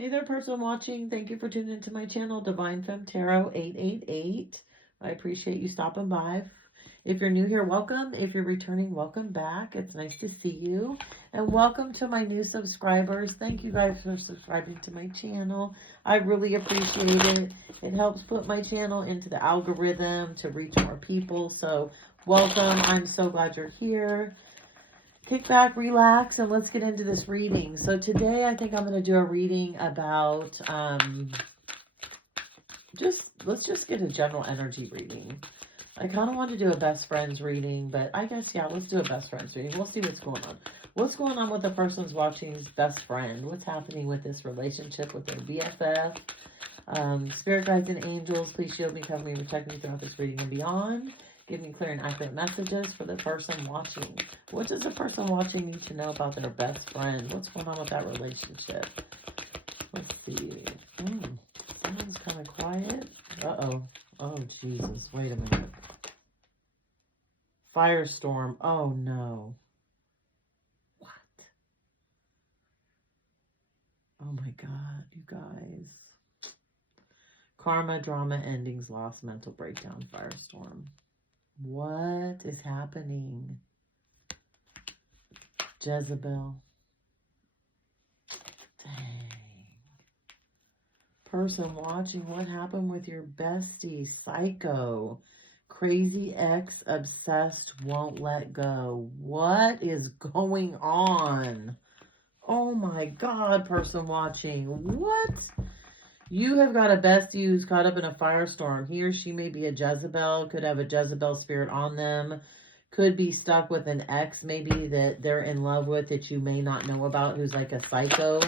Hey there, person watching. Thank you for tuning into my channel, Divine Femme Tarot 888. I appreciate you stopping by. If you're new here, welcome. If you're returning, welcome back. It's nice to see you. And welcome to my new subscribers. Thank you guys for subscribing to my channel. I really appreciate it. It helps put my channel into the algorithm to reach more people. So welcome. I'm so glad you're here. Kick back, relax, and let's get into this reading. So today I think I'm going to do a reading about, let's just get a general energy reading. I kind of want to do a best friends reading, but I guess, yeah, let's do a best friends reading. We'll see what's going on. What's going on with the person's watching's best friend? What's happening with this relationship with their BFF? Spirit guides and angels, please shield me, cover me, protect me throughout this reading and beyond. Give me clear and accurate messages for the person watching. What does the person watching need to know about their best friend? What's going on with that relationship? Let's see. Someone's kind of quiet. Uh-oh. Oh, Jesus. Wait a minute. Firestorm. Oh, no. What? Oh, my God, you guys. Karma, drama, endings, loss, mental breakdown, firestorm. What is happening? Jezebel. Dang. Person watching, what happened with your bestie? Psycho. Crazy ex, obsessed, won't let go. What is going on? Oh my God, person watching. What? You have got a bestie who's caught up in a firestorm. He or she may be a Jezebel, could have a Jezebel spirit on them, could be stuck with an ex maybe that they're in love with that you may not know about, who's like a psycho.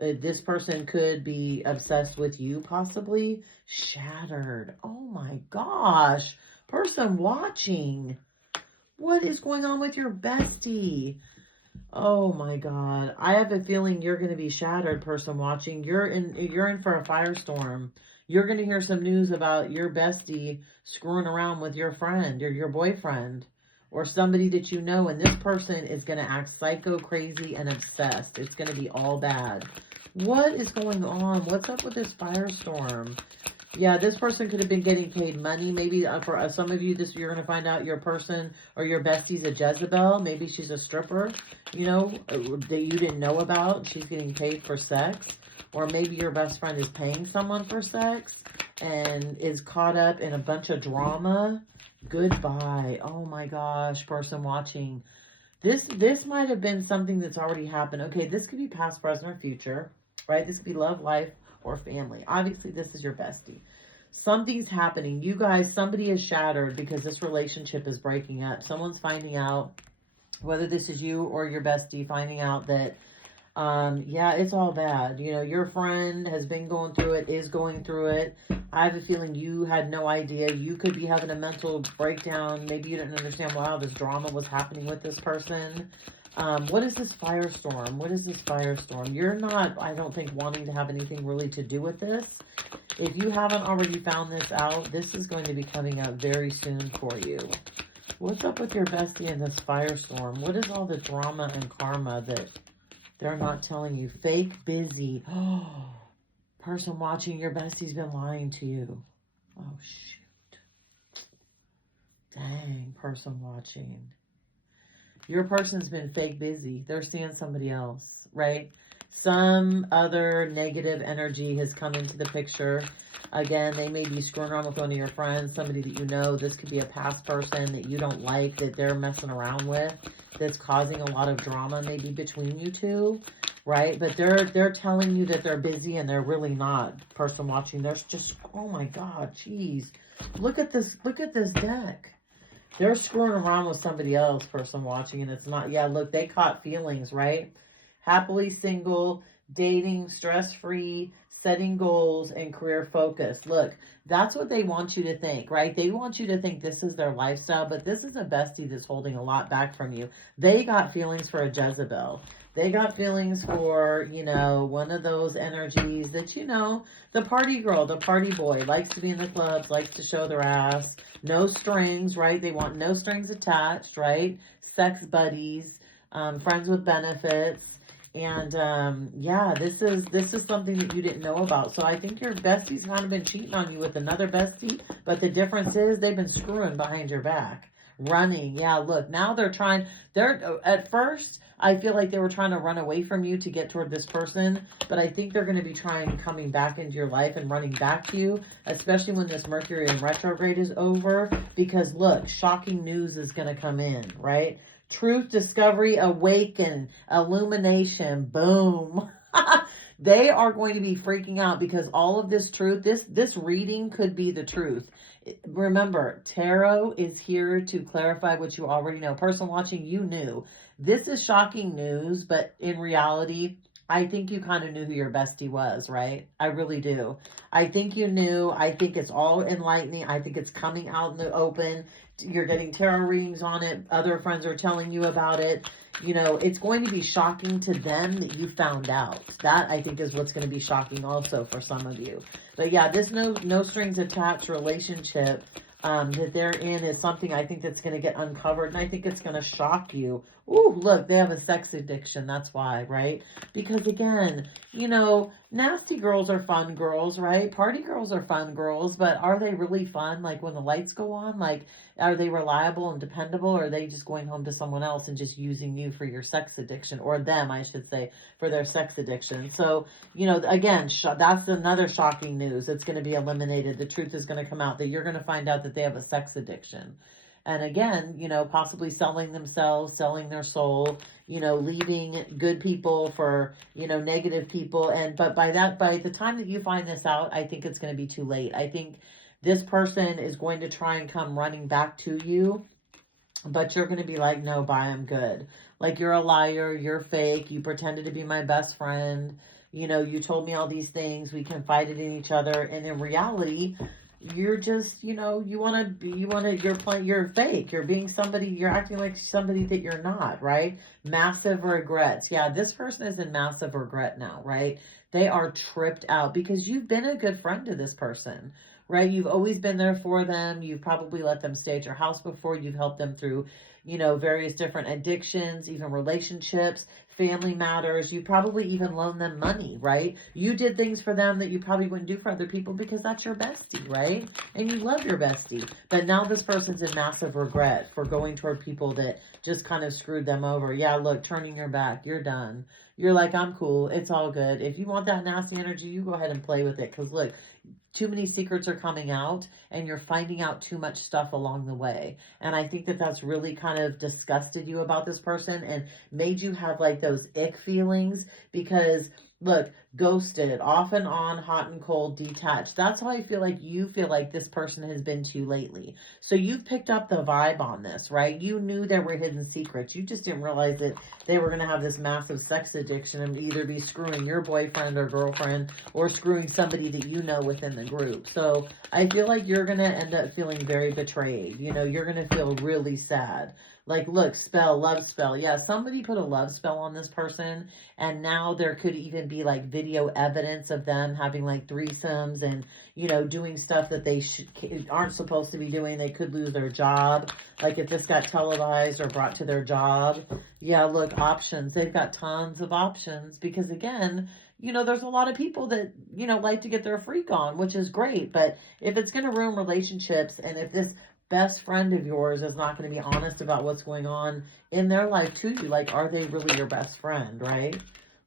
This person could be obsessed with you, possibly. Shattered. Oh my gosh. Person watching. What is going on with your bestie? Oh my God. I have a feeling you're going to be shattered, person watching. You're in for a firestorm. You're going to hear some news about your bestie screwing around with your friend or your boyfriend or somebody that you know, and this person is going to act psycho, crazy, and obsessed. It's going to be all bad. What is going on? What's up with this firestorm? Yeah, this person could have been getting paid money. Maybe for some of you, you're going to find out your person or your bestie's a Jezebel. Maybe she's a stripper, you know, that you didn't know about. She's getting paid for sex. Or maybe your best friend is paying someone for sex and is caught up in a bunch of drama. Goodbye. Oh my gosh, person watching. This might have been something that's already happened. Okay, this could be past, present, or future, right? This could be love, life, or family. Obviously, this is your bestie. Something's happening. You guys, somebody is shattered because this relationship is breaking up. Someone's finding out, whether this is you or your bestie, finding out that, yeah, it's all bad. You know, your friend has been going through it, is going through it. I have a feeling you had no idea. You could be having a mental breakdown. Maybe you didn't understand, wow, this drama was happening with this person. What is this firestorm? What is this firestorm? You're not, I don't think, wanting to have anything really to do with this. If you haven't already found this out, this is going to be coming out very soon for you. What's up with your bestie in this firestorm? What is all the drama and karma that they're not telling you? Fake busy. Oh, person watching, your bestie's been lying to you. Oh, shoot. Dang, person watching. Your person's been fake busy. They're seeing somebody else, right? Some other negative energy has come into the picture. Again, they may be screwing around with one of your friends, somebody that you know. This could be a past person that you don't like, that they're messing around with, that's causing a lot of drama maybe between you two, right? But they're telling you that they're busy and they're really not. Person watching, there's just, oh my God, geez. Look at this deck. They're screwing around with somebody else, person watching, and it's not, yeah, look, they caught feelings, right? Happily single, dating, stress-free, setting goals, and career focus. Look, that's what they want you to think, right? They want you to think this is their lifestyle, but this is a bestie that's holding a lot back from you. They got feelings for a Jezebel. They got feelings for, you know, one of those energies that, you know, the party girl, the party boy, likes to be in the clubs, likes to show their ass. No strings, right? They want no strings attached, right? Sex buddies, friends with benefits. And yeah, this is something that you didn't know about. So I think your bestie's kind of been cheating on you with another bestie, but the difference is they've been screwing behind your back. Running. Yeah, look, now they're at first I feel like they were trying to run away from you to get toward this person, but I think they're going to be coming back into your life and running back to you, especially when this Mercury in retrograde is over, because look, shocking news is going to come in, right? Truth, discovery, awaken, illumination, boom. They are going to be freaking out because all of this truth, this reading could be the truth. Remember, tarot is here to clarify what you already know. Person watching, you knew. This is shocking news, but in reality, I think you kind of knew who your bestie was, right? I really do. I think you knew. I think it's all enlightening. I think it's coming out in the open. You're getting tarot readings on it. Other friends are telling you about it. You know, it's going to be shocking to them that you found out. That, I think, is what's going to be shocking also for some of you. But yeah, this no strings attached relationship that they're in is something I think that's going to get uncovered, and I think it's going to shock you. Ooh, look, they have a sex addiction. That's why, right? Because again, you know, nasty girls are fun girls, right? Party girls are fun girls, but are they really fun? Like when the lights go on, like, are they reliable and dependable, or are they just going home to someone else and just using you for your sex addiction, or them, I should say, for their sex addiction? So, you know, again, that's another shocking news. It's going to be eliminated. The truth is going to come out that you're going to find out that they have a sex addiction. And again, you know, possibly selling themselves, selling their soul, you know, leaving good people for, you know, negative people. And, but by the time that you find this out, I think it's going to be too late. I think this person is going to try and come running back to you, but you're going to be like, no, bye, I'm good. Like, you're a liar, you're fake, you pretended to be my best friend, you know, you told me all these things, we confided in each other, and in reality, you're just, you know, you're fake, you're being somebody, you're acting like somebody that you're not, right? Massive regrets. Yeah, this person is in massive regret now, right? They are tripped out because you've been a good friend to this person, right? You've always been there for them. You've probably let them stay at your house before. You've helped them through, you know, various different addictions, even relationships, family matters. You probably even loaned them money, right? You did things for them that you probably wouldn't do for other people because that's your bestie, right? And you love your bestie. But now this person's in massive regret for going toward people that just kind of screwed them over. Yeah, look, turning your back. You're done. You're like, I'm cool. It's all good. If you want that nasty energy, you go ahead and play with it. Because look, too many secrets are coming out and you're finding out too much stuff along the way. And I think that that's really kind of disgusted you about this person and made you have like those ick feelings because look, ghosted, off and on, hot and cold, detached. That's how I feel like you feel like this person has been to you lately. So you've picked up the vibe on this, right? You knew there were hidden secrets. You just didn't realize that they were going to have this massive sex addiction and either be screwing your boyfriend or girlfriend or screwing somebody that you know within the group. So I feel like you're going to end up feeling very betrayed. You know, you're going to feel really sad. Like, look, love spell. Yeah, somebody put a love spell on this person, and now there could even be like video evidence of them having like threesomes and, you know, doing stuff that they aren't supposed to be doing. They could lose their job. Like if this got televised or brought to their job. Yeah, look, options. They've got tons of options because again, you know, there's a lot of people that, you know, like to get their freak on, which is great. But if it's going to ruin relationships and if this best friend of yours is not going to be honest about what's going on in their life to you, like, are they really your best friend, right?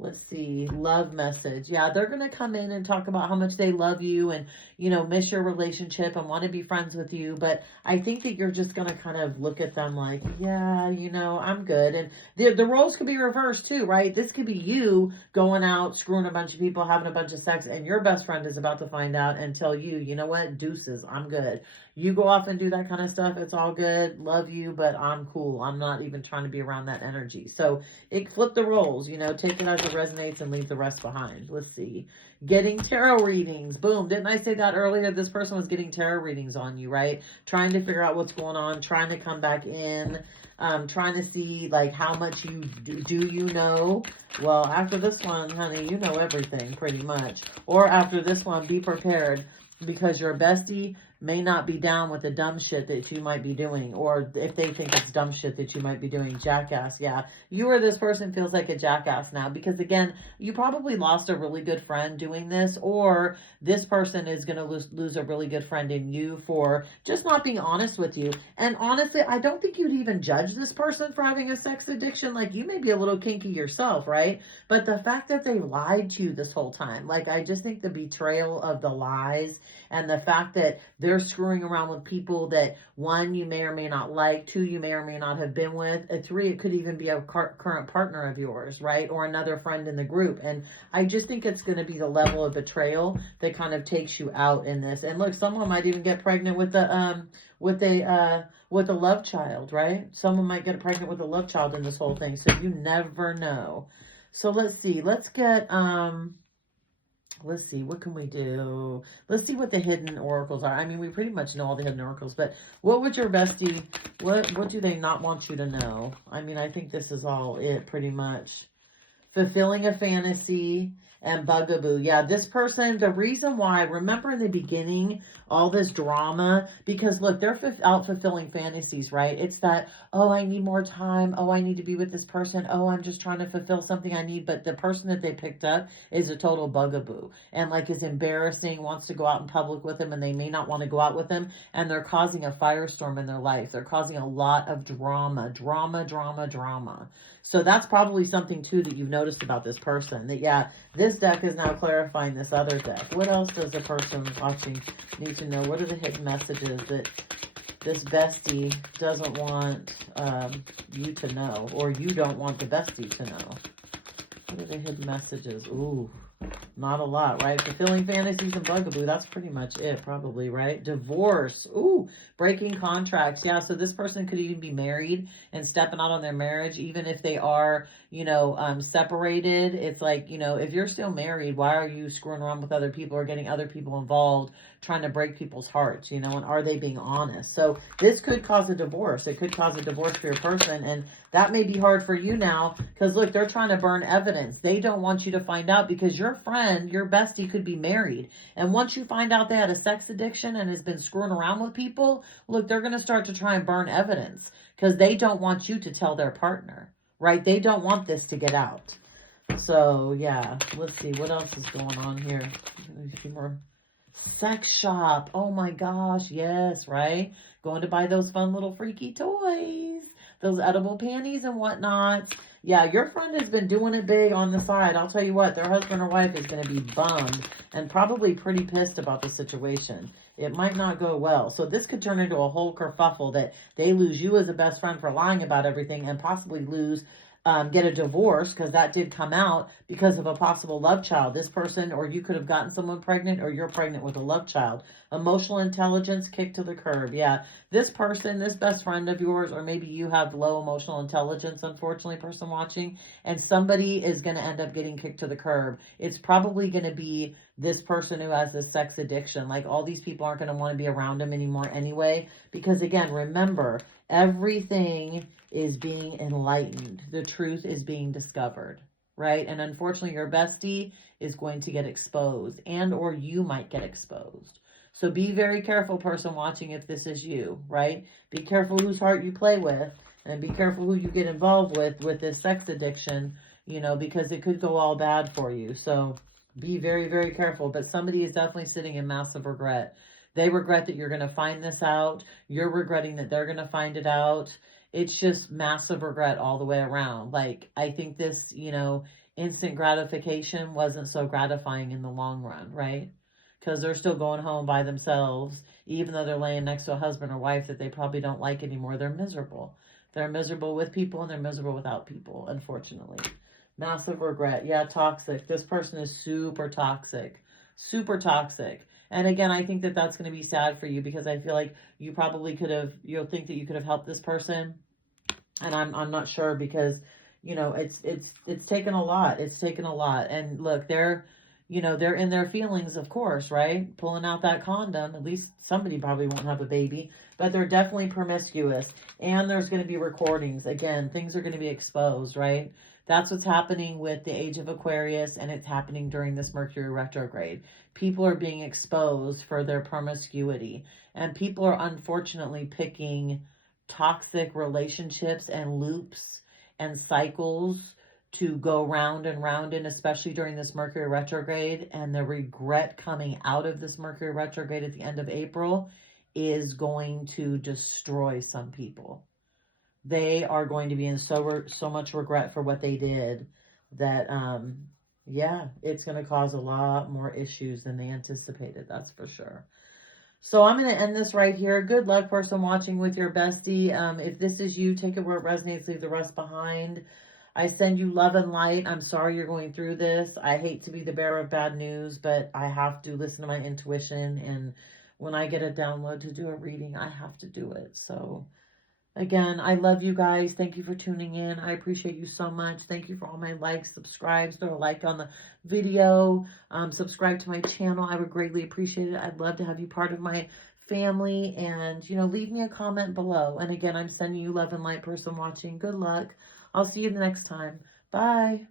Let's see, love message. Yeah, they're going to come in and talk about how much they love you and, you know, miss your relationship and want to be friends with you. But I think that you're just going to kind of look at them like, yeah, you know, I'm good. And the roles could be reversed too, right? This could be you going out, screwing a bunch of people, having a bunch of sex, and your best friend is about to find out and tell you, you know what, deuces, I'm good. You go off and do that kind of stuff. It's all good. Love you, but I'm cool. I'm not even trying to be around that energy. So it flip the roles, you know, take it as it resonates and leave the rest behind. Let's see. Getting tarot readings. Boom. Didn't I say that earlier? This person was getting tarot readings on you, right? Trying to figure out what's going on, trying to come back in. trying to see like how much do you know. Well, after this one, honey, you know everything pretty much. Or after this one, be prepared, because your bestie may not be down with the dumb shit that you might be doing, or if they think it's dumb shit that you might be doing. Jackass, yeah. You or this person feels like a jackass now, because again, you probably lost a really good friend doing this, or this person is going to lose a really good friend in you for just not being honest with you. And honestly, I don't think you'd even judge this person for having a sex addiction. Like, you may be a little kinky yourself, right? But the fact that they lied to you this whole time, like, I just think the betrayal of the lies, and the fact that they're screwing around with people that, one, you may or may not like, two, you may or may not have been with, three, it could even be a current partner of yours, right? Or another friend in the group. And I just think it's going to be the level of betrayal that kind of takes you out in this. And look, someone might even get pregnant with a love child, right? Someone might get pregnant with a love child in this whole thing. So you never know. So let's see. Let's see, what can we do? Let's see what the hidden oracles are. I mean, we pretty much know all the hidden oracles, but what would your bestie, what do they not want you to know? I mean, I think this is all it pretty much. Fulfilling a fantasy and bugaboo. Yeah, this person, the reason why, remember in the beginning, all this drama, because look, they're out fulfilling fantasies, right? It's that, oh, I need more time. Oh, I need to be with this person. Oh, I'm just trying to fulfill something I need. But the person that they picked up is a total bugaboo, and like is embarrassing, wants to go out in public with them, and they may not want to go out with them. And they're causing a firestorm in their life. They're causing a lot of drama. So that's probably something too that you've noticed about this person. That, yeah, this deck is now clarifying this other deck. What else does a person watching need to know? What are the hidden messages that this bestie doesn't want you to know, or you don't want the bestie to know? What are the hidden messages? Ooh, not a lot, right? Fulfilling fantasies and bugaboo. That's pretty much it, probably, right? Divorce. Ooh, breaking contracts. Yeah, so this person could even be married and stepping out on their marriage, even if they are, separated. It's like, if you're still married, why are you screwing around with other people or getting other people involved, trying to break people's hearts, and are they being honest? So this could cause a divorce. It could cause a divorce for your person, and that may be hard for you now, because look, they're trying to burn evidence. They don't want you to find out, because your friend, your bestie, could be married. And once you find out they had a sex addiction and has been screwing around with people, look, they're going to start to try and burn evidence, because they don't want you to tell their partner, right? They don't want this to get out. So, yeah, let's see. What else is going on here? A few more. Sex shop. Oh my gosh. Yes, right? Going to buy those fun little freaky toys. Those edible panties and whatnot. Yeah, your friend has been doing it big on the side. I'll tell you what, their husband or wife is going to be bummed and probably pretty pissed about the situation. It might not go well. So this could turn into a whole kerfuffle that they lose you as a best friend for lying about everything, and possibly get a divorce, because that did come out because of a possible love child. This person, or you could have gotten someone pregnant, or you're pregnant with a love child. Emotional intelligence kicked to the curb. Yeah, this person, this best friend of yours, or maybe you have low emotional intelligence, unfortunately, person watching, and somebody is going to end up getting kicked to the curb. It's probably going to be this person who has this sex addiction. Like, all these people aren't going to want to be around him anymore anyway, because again, remember, everything is being enlightened. The truth is being discovered, right? And unfortunately, your bestie is going to get exposed, and or you might get exposed. So be very careful, person watching, if this is you, right? Be careful whose heart you play with, and be careful who you get involved with this sex addiction, because it could go all bad for you. So be very, very careful. But somebody is definitely sitting in massive regret. They regret that you're going to find this out. You're regretting that they're going to find it out. It's just massive regret all the way around. Like, I think this, instant gratification wasn't so gratifying in the long run, right? Because they're still going home by themselves, even though they're laying next to a husband or wife that they probably don't like anymore. They're miserable. They're miserable with people, and they're miserable without people, unfortunately. Massive regret. Yeah, toxic. This person is super toxic. Super toxic. And again, I think that that's going to be sad for you, because I feel like you probably could have, you'll think that you could have helped this person. And I'm not sure, because, it's taken a lot. It's taken a lot. And look, you know, they're in their feelings, of course, right? Pulling out that condom. At least somebody probably won't have a baby, but they're definitely promiscuous. And there's going to be recordings. Again, things are going to be exposed, right? That's what's happening with the age of Aquarius, and it's happening during this Mercury retrograde. People are being exposed for their promiscuity, and people are unfortunately picking toxic relationships and loops and cycles to go round and round in, especially during this Mercury retrograde. And the regret coming out of this Mercury retrograde at the end of April is going to destroy some people. They are going to be in so much regret for what they did that, yeah, it's going to cause a lot more issues than they anticipated. That's for sure. So I'm going to end this right here. Good luck, person watching with your bestie. If this is you, take it where it resonates, leave the rest behind. I send you love and light. I'm sorry you're going through this. I hate to be the bearer of bad news, but I have to listen to my intuition. And when I get a download to do a reading, I have to do it. So again, I love you guys. Thank you for tuning in. I appreciate you so much. Thank you for all my likes, subscribes, throw a like on the video, subscribe to my channel. I would greatly appreciate it. I'd love to have you part of my family, and, you know, leave me a comment below. And again, I'm sending you love and light, person watching. Good luck. I'll see you the next time. Bye.